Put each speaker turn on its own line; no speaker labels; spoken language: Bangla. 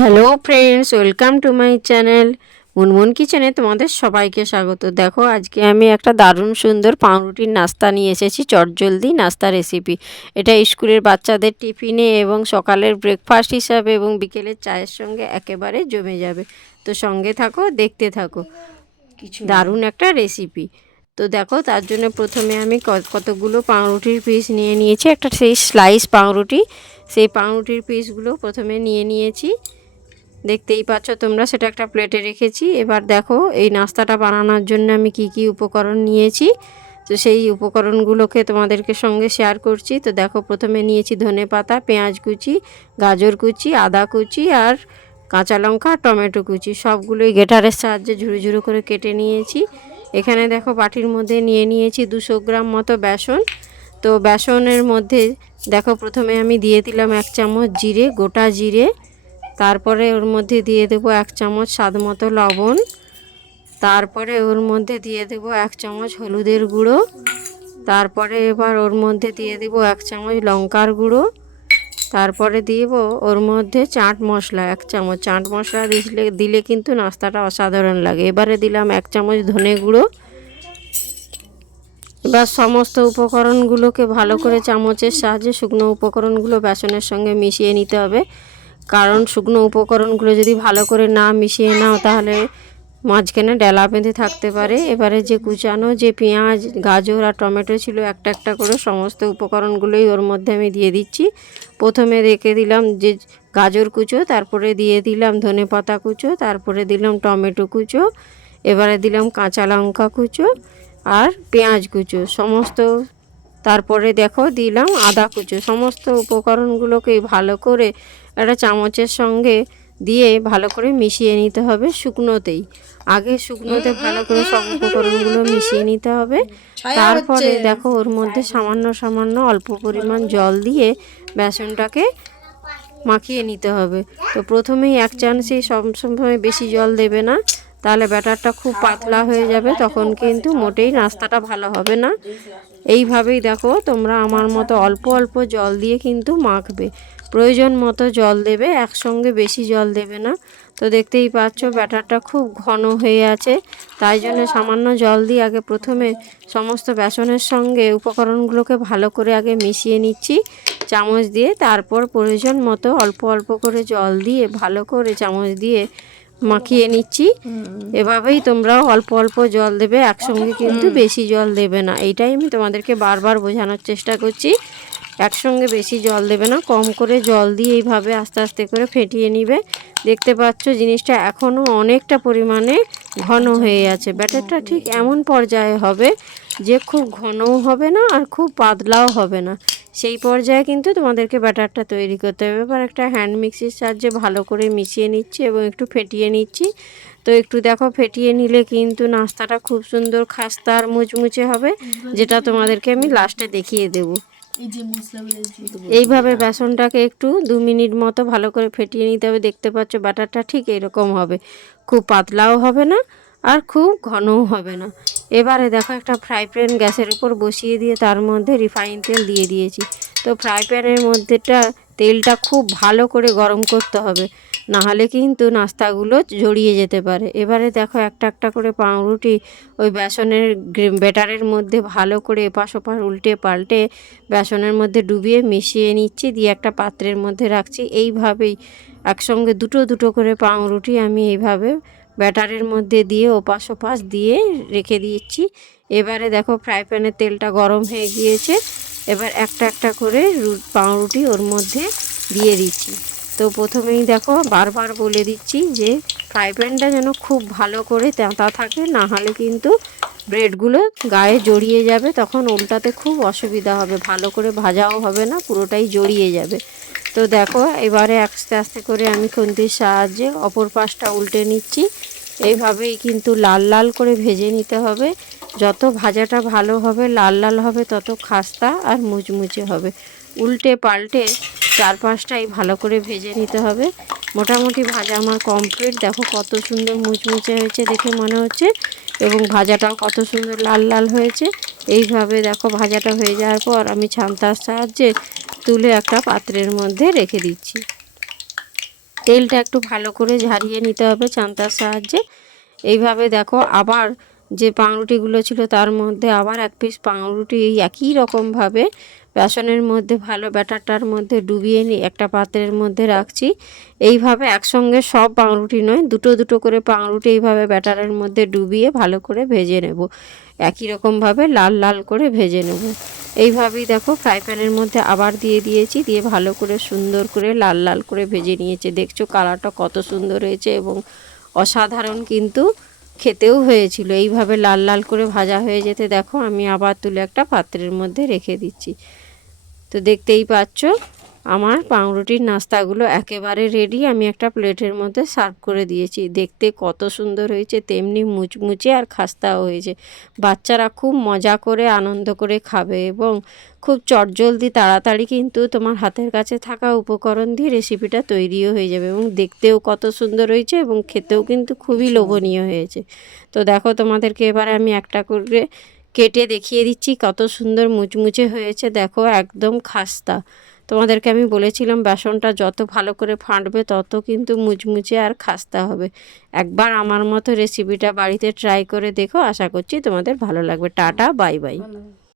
Hello friends welcome to my channel Munmun কিচেনে তোমাদের সবাইকে স্বাগত। দেখো আজকে আমি একটা দারুণ সুন্দর পাউরুটির নাস্তা নিয়ে এসেছি চটজলদি নাস্তা রেসিপি এটা স্কুলের বাচ্চাদের টিফিনে এবং সকালের ব্রেকফাস্ট হিসাবে এবং বিকেলের চায়ের সঙ্গে একেবারে জমে যাবে। তো সঙ্গে থাকো দেখতে থাকো। কিছু দারুণ একটা রেসিপি তো দেখো তার জন্য প্রথমে আমি ক- কতগুলো পাউরুটির পিস নিয়ে নিয়েছি। একটা সেই স্লাইস পাউরুটি সেই পাউরুটির পিসগুলো প্রথমে নিয়ে নিয়েছি। দেখতেই পাচ্ছ তোমরা, সেটা একটা প্লেটে রেখেছি। এবার দেখো, এই নাস্তাটা বানানোর জন্য আমি কি কি উপকরণ নিয়েছি। তো সেই উপকরণগুলোকে তোমাদেরকে সঙ্গে শেয়ার করছি। তো দেখো, প্রথমে নিয়েছি ধনে পাতা, পেঁয়াজ কুচি, গাজর কুচি, আদা কুচি আর কাঁচা লঙ্কা, টমেটো কুচি। সবগুলোই গেটারের সাহায্যে ঝুরু ঝুরু করে কেটে নিয়েছি। এখানে দেখো, বাটির মধ্যে নিয়ে নিয়েছি দুশো গ্রাম মতো বেসন। তো বেসনের মধ্যে দেখো, প্রথমে আমি দিয়ে দিলাম এক চামচ জিরে, গোটা জিরে। তারপরে ওর মধ্যে দিয়ে দেবো এক চামচ স্বাদ মতো লবণ। তারপরে ওর মধ্যে দিয়ে দেবো এক চামচ হলুদের গুঁড়ো। তারপরে এবার ওর মধ্যে দিয়ে দেবো এক চামচ লঙ্কার গুঁড়ো। তারপরে দিব ওর মধ্যে চাট মশলা, এক চামচ চাট মশলা দিলে দিলে কিন্তু নাস্তাটা অসাধারণ লাগে। এবারে দিলাম এক চামচ ধনে গুঁড়ো। এবার সমস্ত উপকরণগুলোকে ভালো করে চামচের সাহায্যে শুকনো উপকরণগুলো বেসনের সঙ্গে মিশিয়ে নিতে হবে। কারণ শুকনো উপকরণগুলো যদি ভালো করে না মিশিয়ে নাও, তাহলে মাঝখানে ডেলা বেঁধে থাকতে পারে। এবারে যে কুচানো, যে পেঁয়াজ, গাজর আর টমেটো ছিল, একটা একটা করে সমস্ত উপকরণগুলোই ওর মধ্যে আমি দিয়ে দিচ্ছি। প্রথমে রেখে দিলাম যে গাজর কুচো, তারপরে দিয়ে দিলাম ধনে পাতা কুচো, তারপরে দিলাম টমেটো কুচো, এবারে দিলাম কাঁচা লঙ্কা কুচো আর পেঁয়াজ কুচো। সমস্ত, তারপরে দেখো দিলাম আদা কুচো। সমস্ত উপকরণগুলোকে ভালো করে একটা চামচের সঙ্গে দিয়ে ভালো করে মিশিয়ে নিতে হবে শুকনোতেই। আগে শুকনোতে ভালো করে সব উপকরণগুলো মিশিয়ে নিতে হবে। তারপরে দেখো ওর মধ্যে সামান্য সামান্য অল্প পরিমাণ জল দিয়ে বেসনটাকে মাখিয়ে নিতে হবে। তো প্রথমেই এক চান্সেই সব সময় বেশি জল দেবে না। তাহলে ব্যাটারটা খুব পাতলা হয়ে যাবে, তখন কিন্তু মোটেই নাস্তাটা ভালো হবে না। এইভাবেই দেখো, তোমরা আমার মতো অল্প অল্প জল দিয়ে কিন্তু মাখবে। প্রয়োজন মতো জল দেবে, একসঙ্গে বেশি জল দেবে না। তো দেখতেই পাচ্ছ, ব্যাটারটা খুব ঘন হয়ে আছে। তাই জন্য সামান্য জল দিয়ে আগে প্রথমে সমস্ত বেসনের সঙ্গে উপকরণগুলোকে ভালো করে আগে মিশিয়ে নিচ্ছি চামচ দিয়ে। তারপর প্রয়োজন মতো অল্প অল্প করে জল দিয়ে, ভালো করে চামচ দিয়ে মাখিয়ে নিচ্ছি। এভাবেই তোমরাও অল্প অল্প জল দেবে একসঙ্গে কিন্তু বেশি জল দেবে না। এইটাই আমি তোমাদেরকে বারবার বোঝানোর চেষ্টা করছি। একসঙ্গে বেশি জল দেবে না, কম করে জল দিয়ে এইভাবে আস্তে আস্তে করে ফেটিয়ে নিবে। দেখতে পাচ্ছ জিনিসটা এখনও অনেকটা পরিমাণে ঘন হয়ে আছে। ব্যাটারটা ঠিক এমন পর্যায়ে হবে যে খুব ঘনও হবে না আর খুব পাতলাও হবে না। সেই পর্যায়ে কিন্তু তোমাদেরকে ব্যাটারটা তৈরি করতে হবে। এবার একটা হ্যান্ড মিক্সির সাহায্যে ভালো করে মিশিয়ে নিচ্ছি এবং একটু ফেটিয়ে নিচ্ছি। তো একটু দেখো, ফেটিয়ে নিলে কিন্তু নাস্তাটা খুব সুন্দর খাস্তা আর মুচমুচে হবে, যেটা তোমাদেরকে আমি লাস্টে দেখিয়ে দেবো। এইভাবে বেসনটাকে একটু দু মিনিট মতো ভালো করে ফেটিয়ে নিতে হবে। দেখতে পাচ্ছ ব্যাটারটা ঠিক এরকম হবে। খুব পাতলাও হবে না আর খুব ঘনও হবে না। এবারে দেখো একটা ফ্রাই প্যান গ্যাসের উপর বসিয়ে দিয়ে তার মধ্যে রিফাইন তেল দিয়ে দিয়েছি। তো ফ্রাই প্যানের মধ্যেটা তেলটা খুব ভালো করে গরম করতে হবে। নাহলে কিন্তু নাস্তাগুলো জড়িয়ে যেতে পারে। এবারে দেখো একটা একটা করে পাউরুটি ওই বেসনের ব্যাটারের মধ্যে ভালো করে এপাশ ওপাশ উল্টে পাল্টে বেসনের মধ্যে ডুবিয়ে মিশিয়ে নিচ্ছি, দিয়ে একটা পাত্রের মধ্যে রাখছি। এইভাবেই একসঙ্গে দুটো দুটো করে পাউরুটি আমি এইভাবে ব্যাটারের মধ্যে দিয়ে ওপাশ ওপাশ দিয়ে রেখে দিচ্ছি। এবারে দেখো ফ্রাই প্যানের তেলটা গরম হয়ে গিয়েছে। এবার একটা একটা করে পাউরুটি ওর মধ্যে দিয়ে দিচ্ছি। তো প্রথমেই দেখো বারবার বলে দিচ্ছি যে ফ্রাই প্যানটা যেন খুব ভালো করে তেঁতা থাকে, না হলে কিন্তু ব্রেডগুলো গায়ে জড়িয়ে যাবে, তখন উল্টাতে খুব অসুবিধা হবে, ভালো করে ভাজাও হবে না, পুরোটাই জড়িয়ে যাবে। তো দেখো এবারে আস্তে আস্তে করে আমি খুন্তির সাহায্যে অপর পাশটা উল্টে নিচ্ছি, এইভাবেই কিন্তু লাল লাল করে ভেজে নিতে হবে, যত ভাজাটা ভালো হবে, লাল লাল হবে, তত খাস্তা আর মুচমুচে হবে। উল্টে পাল্টে চার পাঁচটাই ভালো করে ভেজে নিতে হবে। মোটামুটি ভাজা আমার কমপ্লিট দেখো কত সুন্দর মুচমুচে হয়েছে দেখে মনে হচ্ছে। এবং ভাজাটাও কত সুন্দর লাল লাল হয়েছে। এইভাবে দেখো ভাজাটা হয়ে যাওয়ার পর আমি ছান্তার সাহায্যে তুলে একটা পাত্রের মধ্যে রেখে দিচ্ছি। তেলটা একটু ভালো করে ঝারিয়ে নিতে হবে চান্তার সাহায্যে। এইভাবে দেখো আবার যে পাউরুটিগুলো ছিল তার মধ্যে আবার এক পিস পাউরুটি এই একই রকমভাবে বেসনের মধ্যে ভালো ব্যাটারটার মধ্যে ডুবিয়ে নিয়ে একটা পাত্রের মধ্যে রাখছি। এইভাবে একসঙ্গে সব পাউরুটি নয়, দুটো দুটো করে পাউরুটি এইভাবে ব্যাটারের মধ্যে ডুবিয়ে ভালো করে ভেজে নেব। একই রকমভাবে লাল লাল করে ভেজে নেব। এইভাবেই দেখো ফ্রাই প্যানের মধ্যে আবার দিয়ে দিয়েছি, দিয়ে ভালো করে সুন্দর করে লাল লাল করে ভেজে নিয়েছে। দেখছ কালারটা কত সুন্দর হয়েছে এবং অসাধারণ কিন্তু খেতেও হয়েছিল। এইভাবে লাল লাল করে ভাজা হয়ে যেতে দেখো, আমি আবার তুলে একটা পাত্রের মধ্যে রেখে দিচ্ছি। তো দেখতেই পাচ্ছ আমার পাউরুটির নাস্তাগুলো একেবারে রেডি আমি একটা প্লেটের মধ্যে সার্ভ করে দিয়েছি। দেখতে কত সুন্দর হয়েছে তেমনি মুচমুচে আর খাস্তাও হয়েছে। বাচ্চারা খুব মজা করে আনন্দ করে খাবে এবং খুব চটজলদি তাড়াতাড়ি কিন্তু তোমার হাতের কাছে থাকা উপকরণ দিয়ে রেসিপিটা তৈরিও হয়ে যাবে এবং দেখতেও কত সুন্দর হয়েছে এবং খেতেও কিন্তু খুবই লোভনীয় হয়েছে। তো দেখো তোমাদেরকে এবারে আমি একটা করে কেটে দেখিয়ে দিচ্ছি, কত সুন্দর মুচমুচে হয়েছে। দেখো, একদম খাস্তা। তোমাদেরকে আমি বলেছিলাম, বেসনটা যত ভালো করে ফাঁটবে, তত কিন্তু মুচমুচে আর খাস্তা হবে। একবার আমার মতো রেসিপিটা বাড়িতে ট্রাই করে দেখো, আশা করছি তোমাদের ভালো লাগবে। Tata bye bye